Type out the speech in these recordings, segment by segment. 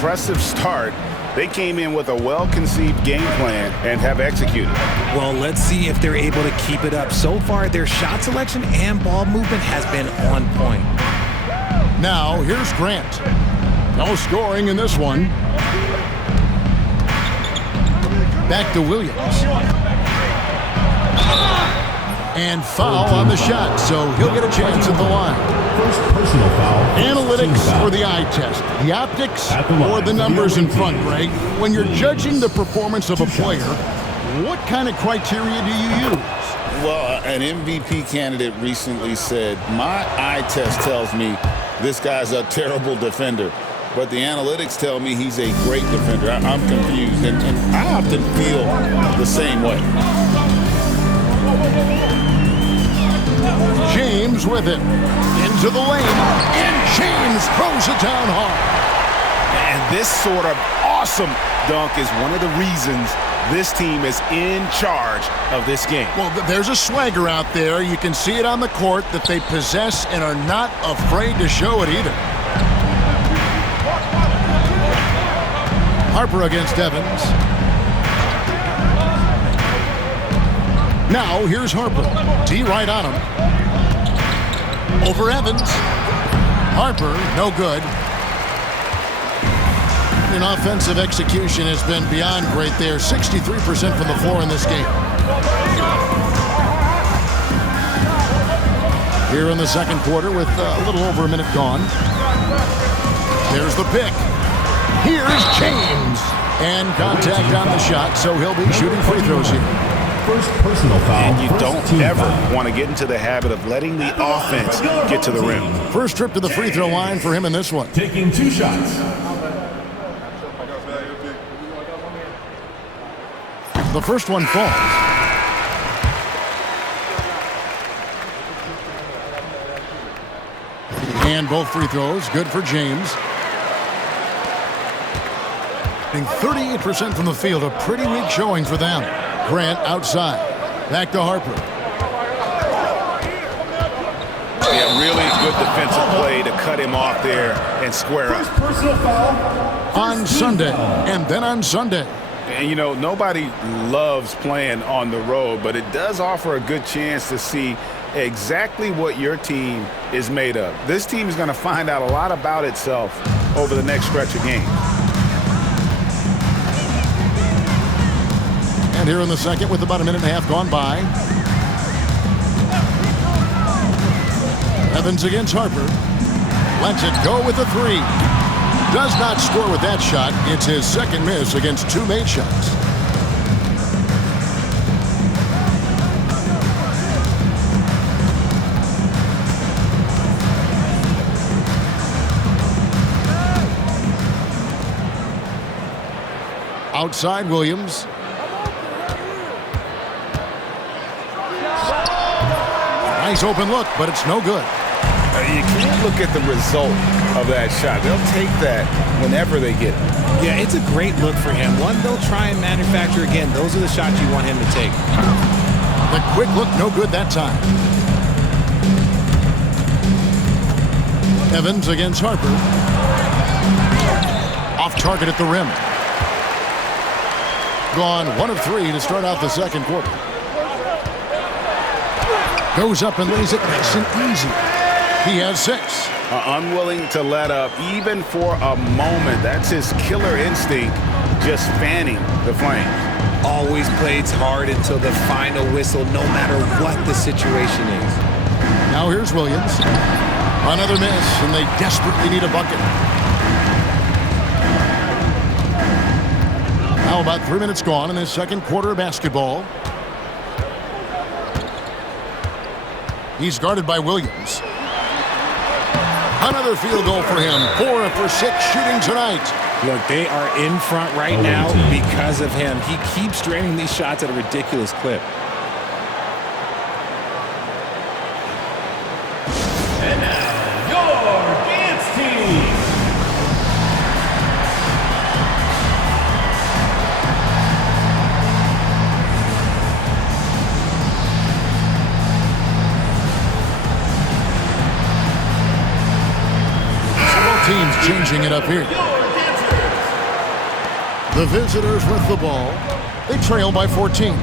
impressive start. They came in with a well-conceived game plan and have executed. Well, let's see if they're able to keep it up. So far, their shot selection and ball movement has been on point. Now, here's Grant. No scoring in this one. Back to Williams. And foul on the shot, so he'll get a chance at the line. First personal foul. Analytics or the eye test? The optics or the numbers in front, Greg? When you're judging the performance of a player, what kind of criteria do you use? Well, an MVP candidate recently said, my eye test tells me this guy's a terrible defender, but the analytics tell me he's a great defender. I'm confused, and I often feel the same way. James with it. Into the lane. And James throws it down hard. And this sort of awesome dunk is one of the reasons this team is in charge of this game. Well, there's a swagger out there. You can see it on the court that they possess and are not afraid to show it either. Harper against Evans. Now, here's Harper. D right on him. Over Evans. Harper, no good. And offensive execution has been beyond great there. 63% from the floor in this game. Here in the second quarter with a little over a minute gone. There's the pick. Here's James. And contact on the shot, so he'll be shooting free throws here. First personal foul. And you don't ever want to get into the habit of letting the offense get to the rim. First trip to the free throw line for him in this one. Taking 2 shots. The first one falls. And both free throws good for James. 38% from the field, a pretty weak showing for them. Grant outside. Back to Harper. Yeah, really good defensive play to cut him off there and square up. Personal foul. On Sunday, and then on Sunday. And, you know, nobody loves playing on the road, but it does offer a good chance to see exactly what your team is made of. This team is going to find out a lot about itself over the next stretch of games. And here in the second with about a minute and a half gone by. Evans against Harper. Lets it go with the three. Does not score with that shot. It's his second miss against 2 made shots. Outside Williams. Nice open look, but it's no good. You can't look at the result of that shot. They'll take that whenever they get it. Yeah, it's a great look for him. One they'll try and manufacture again. Those are the shots you want him to take. The quick look, no good that time. Evans against Harper. Off target at the rim. Gone 1 of 3 to start out the second quarter. Goes up and lays it nice and easy. He has 6. Unwilling to let up even for a moment. That's his killer instinct, just fanning the flames. Always plays hard until the final whistle, no matter what the situation is. Now here's Williams. Another miss, and they desperately need a bucket. Now about 3 minutes gone in this second quarter of basketball. He's guarded by Williams. Another field goal for him. 4 for 6 shooting tonight. Look, they are in front right now because of him. He keeps draining these shots at a ridiculous clip. And now, your dance team. Teams changing it up here. The visitors with the ball. They trail by 14.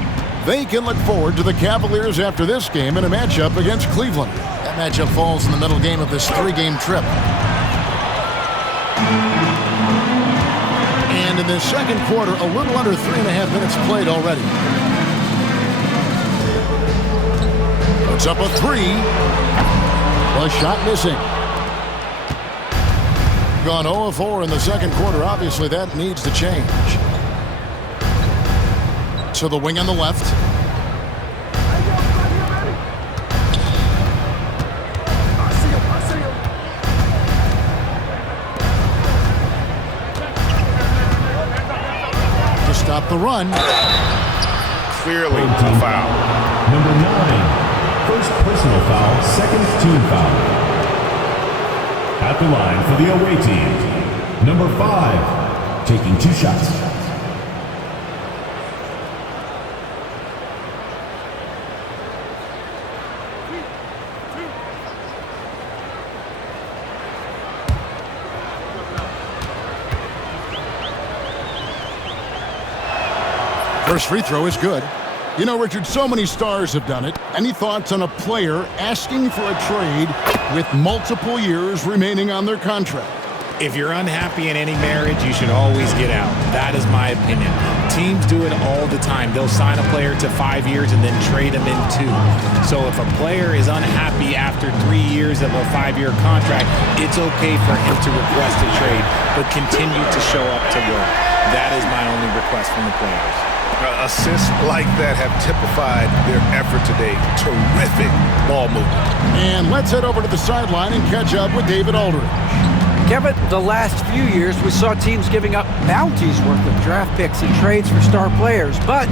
They can look forward to the Cavaliers after this game in a matchup against Cleveland. That matchup falls in the middle game of this 3-game trip. And in the second quarter, a little under 3.5 minutes played already. Puts up a 3. The shot missing. Gone 0-4 in the second quarter. Obviously, that needs to change. To the wing on the left. To stop the run. Clearly a foul. Number 9. First personal foul, second team foul. At the line for the away team, number 5, taking 2 shots. First free throw is good. You know, Richard, so many stars have done it. Any thoughts on a player asking for a trade with multiple years remaining on their contract? If you're unhappy in any marriage, you should always get out. That is my opinion. Teams do it all the time. They'll sign a player to 5 years and then trade him in 2. So if a player is unhappy after 3 years of a 5-year contract, it's okay for him to request a trade, but continue to show up to work. That is my only request from the players. Assists like that have typified their effort today. Terrific ball movement. And let's head over to the sideline and catch up with David Aldridge. Kevin, the last few years we saw teams giving up bounties worth of draft picks and trades for star players. But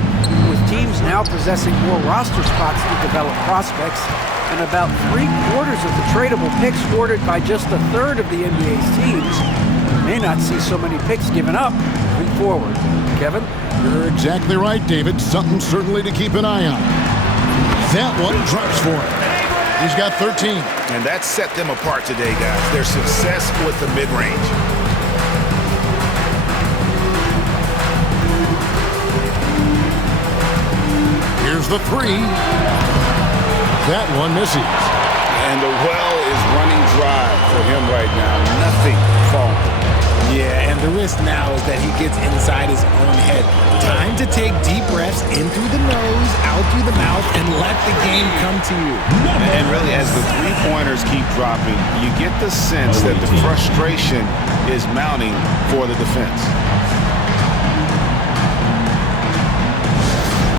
with teams now possessing more roster spots to develop prospects and about 3/4 of the tradable picks awarded by just a third of the NBA's teams, we may not see so many picks given up moving forward. Kevin? You're exactly right, David. Something certainly to keep an eye on. That one drops for him. He's got 13. And that set them apart today, guys. Their success with the mid-range. Here's the 3. That one misses. And the well is running dry for him right now. Nothing falling. Yeah, and the risk now is that he gets inside his own head. Time to take deep breaths in through the nose, out through the mouth, and let the game come to you. And really, as the three-pointers keep dropping, you get the sense that the frustration is mounting for the defense.